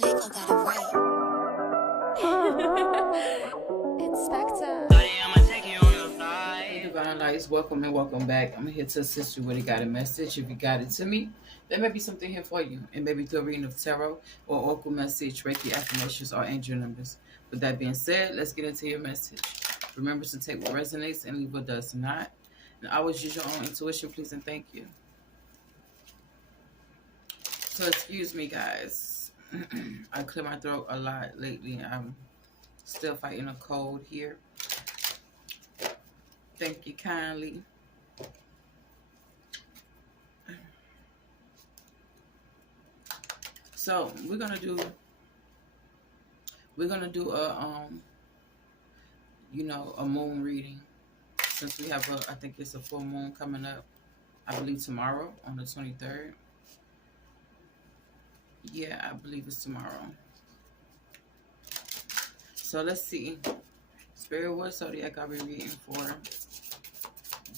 Echo got it right. It's Spectre. Hey Divine Lights, welcome and welcome back. I'm here to assist you with a guided message. If you got it to me, there may be something here for you. It may be through a reading of tarot or oracle message, Reiki affirmations, or angel numbers. With that being said, let's get into your message. Remember to take what resonates and leave what does not. And always use your own intuition, please and thank you. So excuse me, guys. I clear my throat a lot lately. I'm still fighting a cold here. Thank you kindly. So we're gonna do a moon reading, since we have I think it's a full moon coming up, I believe tomorrow on the 23rd. Yeah, I believe it's tomorrow. So let's see. Spirit, what zodiac I'll be reading for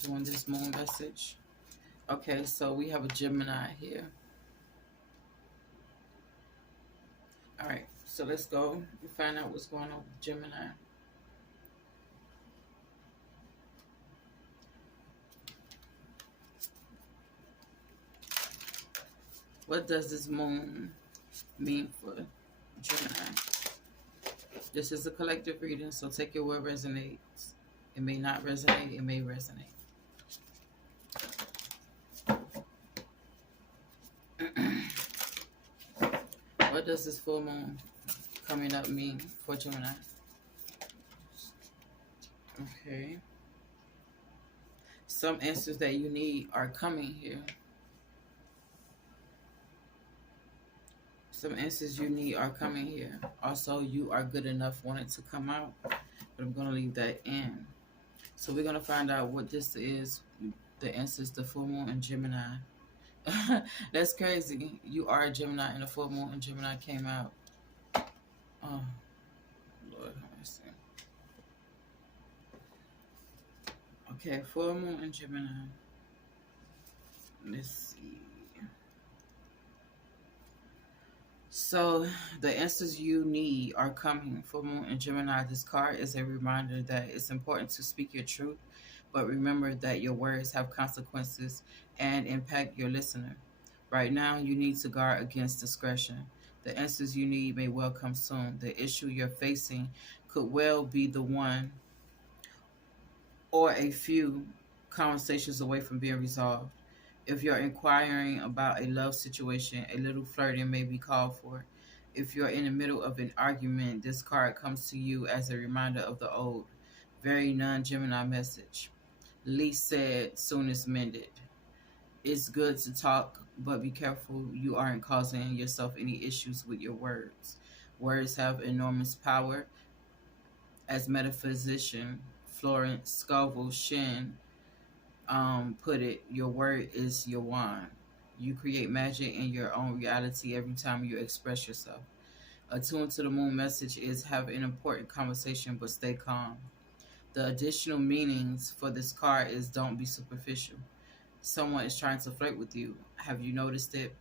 doing this moon message. Okay, so we have a Gemini here. Alright, so let's go and find out what's going on with Gemini. What does this moon mean for Gemini? This is a collective reading, so take it where it resonates. It may not resonate, it may resonate. What does this full moon coming up mean for Gemini? Okay. Some answers that you need are coming here. Some answers you need are coming here. Also, you are good enough wanting to come out, but I'm going to leave that in. So we're going to find out what this is. The answers, the full moon and Gemini. That's crazy. You are a Gemini and the full moon and Gemini came out. Oh, Lord, let me see. Okay, full moon and Gemini. Let's see. So the answers you need are coming. Full moon and Gemini. This card is a reminder that it's important to speak your truth, but remember that your words have consequences and impact your listener. Right now, you need to guard against discretion. The answers you need may well come soon. The issue you're facing could well be the one or a few conversations away from being resolved. If you're inquiring about a love situation, a little flirting may be called for. If you're in the middle of an argument, this card comes to you as a reminder of the old, very non-Gemini message. Least said, soonest mended. It's good to talk, but be careful you aren't causing yourself any issues with your words. Words have enormous power. As metaphysician Florence Scovel Shinn put it, your word is your wand. You create magic in your own reality every time you express yourself. Attuned to the moon message is have an important conversation, but stay calm. The additional meanings for this card is don't be superficial. Someone is trying to flirt with you. Have you noticed it?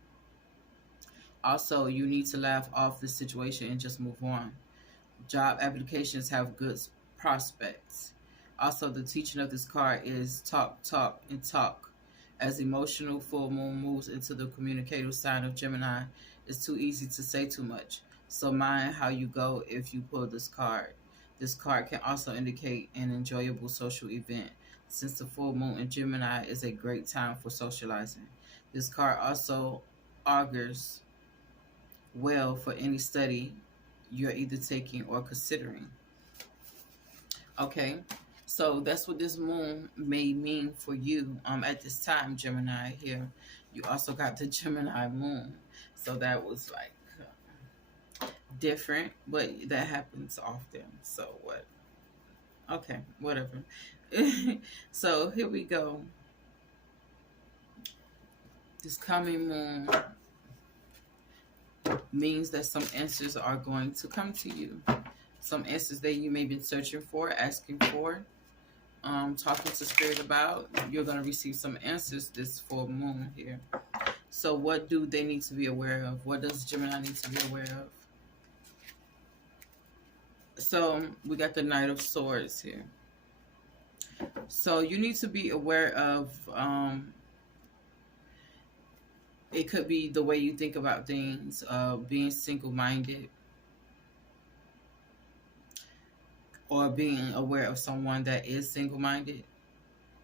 Also, you need to laugh off the situation and just move on. Job applications have good prospects. Also, the teaching of this card is talk, talk, and talk. As emotional full moon moves into the communicative sign of Gemini, it's too easy to say too much. So mind how you go if you pull this card. This card can also indicate an enjoyable social event, since the full moon in Gemini is a great time for socializing. This card also augurs well for any study you're either taking or considering. Okay, so that's what this moon may mean for you at this time, Gemini. Here you also got the Gemini moon, so that was like different, but that happens often. So what? Okay, whatever. So here we go. This coming moon means that some answers are going to come to you. Some answers that you may be searching for, asking for, talking to spirit about. You're going to receive some answers this full moon here. So what do they need to be aware of? What does Gemini need to be aware of? So we got the Knight of Swords here. So you need to be aware of, it could be the way you think about things, being single-minded, or being aware of someone that is single-minded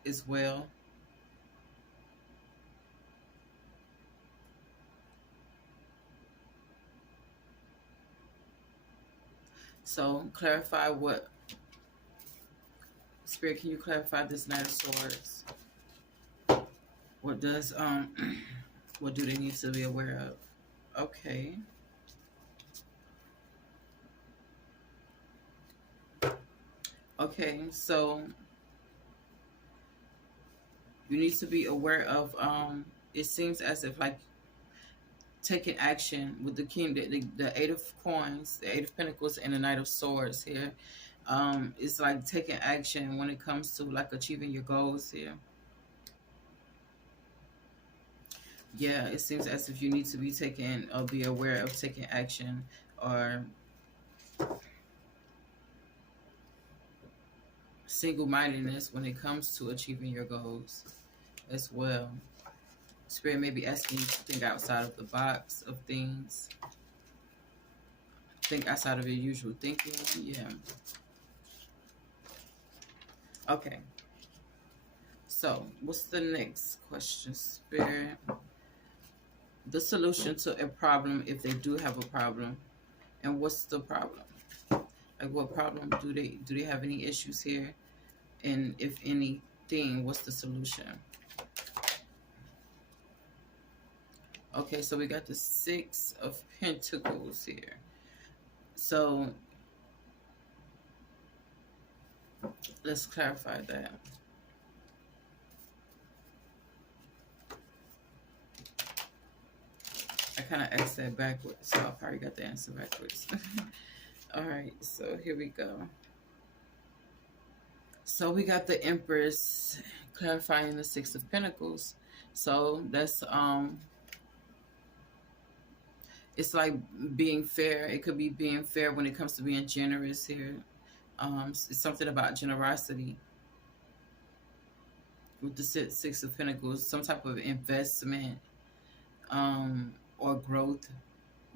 as well. So clarify what, Spirit, can you clarify this Knight of Swords? What does, what do they need to be aware of? Okay. Okay, so you need to be aware of, it seems as if like taking action with the king, the Eight of Coins, the Eight of Pentacles, and the Knight of Swords here. It's like taking action when it comes to like achieving your goals here. Yeah, it seems as if you need to be taking, or be aware of taking action, or single-mindedness when it comes to achieving your goals as well. Spirit may be asking you to think outside of the box of things. Think outside of your usual thinking. Yeah. Okay. So, what's the next question, Spirit? The solution to a problem, if they do have a problem, and what's the problem? Like, what problem do they have any issues here? And if anything, what's the solution? Okay, so we got the Six of Pentacles here. So let's clarify that. I kind of asked that backwards, so I probably got the answer backwards. All right, so here we go. So we got the Empress clarifying the Six of Pentacles. So that's it's like being fair. It could be being fair when it comes to being generous here. It's something about generosity with the Six of Pentacles. Some type of investment, or growth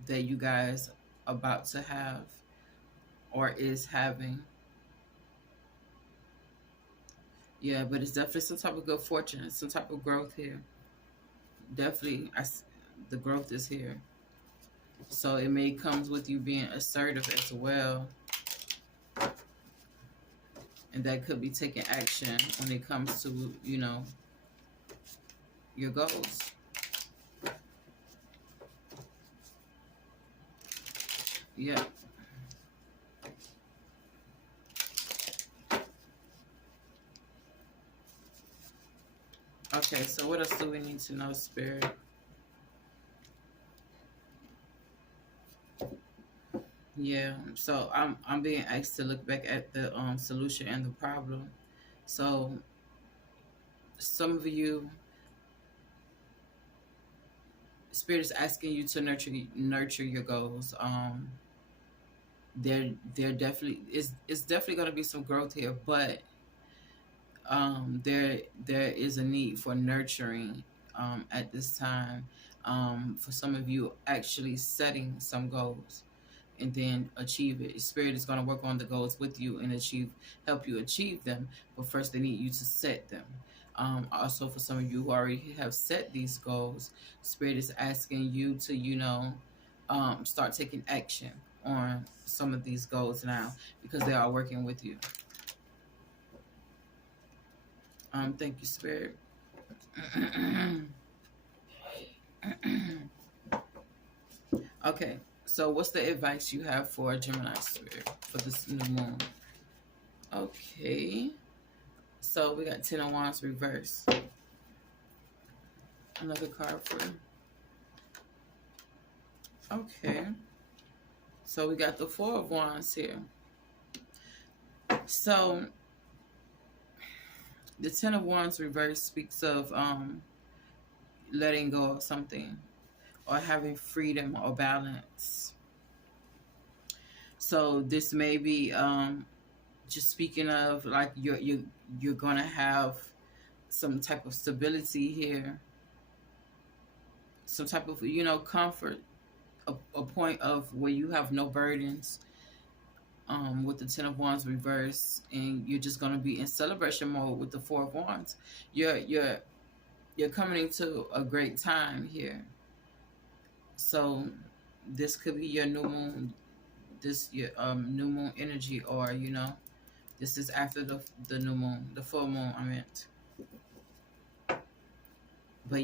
that you guys about to have or is having. Yeah, but it's definitely some type of good fortune, some type of growth here. Definitely, the growth is here. So it may come with you being assertive as well. And that could be taking action when it comes to, you know, your goals. Yeah. Okay, so what else do we need to know, Spirit? Yeah, so I'm being asked to look back at the solution and the problem. So some of you, Spirit is asking you to nurture your goals. There definitely it's definitely going to be some growth here, but there is a need for nurturing at this time. For some of you, actually setting some goals and then achieve it. Spirit is going to work on the goals with you and help you achieve them. But first, they need you to set them. Also, for some of you who already have set these goals, Spirit is asking you to, you know, start taking action on some of these goals now because they are working with you. Thank you, Spirit. Okay, so what's the advice you have for Gemini, Spirit, for this new moon? Okay, so we got 10 of Wands reverse. Another card for you. Okay, so we got the Four of Wands here. So the 10 of Wands reverse speaks of letting go of something or having freedom or balance. So this may be just speaking of like you're gonna have some type of stability here, some type of comfort, a point of where you have no burdens, with the Ten of Wands reverse, and you're just gonna be in celebration mode with the Four of Wands. You're coming into a great time here. So this could be your new moon, this your new moon energy, or this is after the new moon, the full moon. I meant, but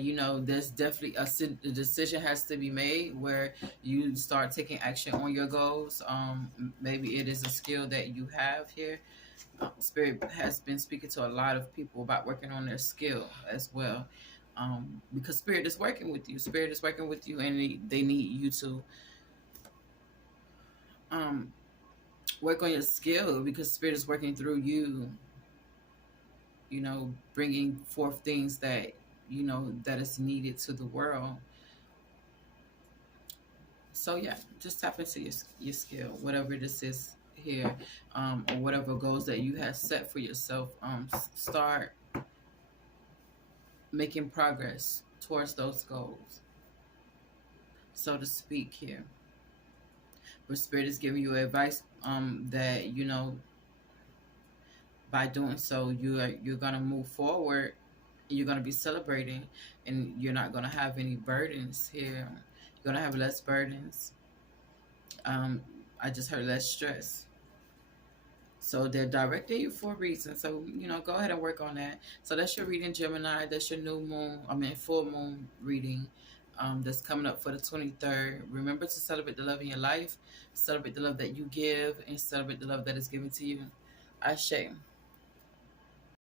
there's definitely a decision has to be made where you start taking action on your goals. Maybe it is a skill that you have here. Spirit has been speaking to a lot of people about working on their skill as well, because Spirit is working with you. Spirit is working with you, and they need you to um, work on your skill, because Spirit is working through you. Bringing forth things that that is needed to the world. So yeah, just tap into your skill, whatever this is here, or whatever goals that you have set for yourself. Start making progress towards those goals, so to speak here. But Spirit is giving you advice, that by doing so, you're gonna move forward. You're gonna be celebrating, and you're not gonna have any burdens here. You're gonna have less burdens. I just heard less stress. So they're directing you for a reason. So go ahead and work on that. So that's your reading, Gemini. That's your new moon. Full moon reading. That's coming up for the 23rd. Remember to celebrate the love in your life, celebrate the love that you give, and celebrate the love that is given to you. Ashe.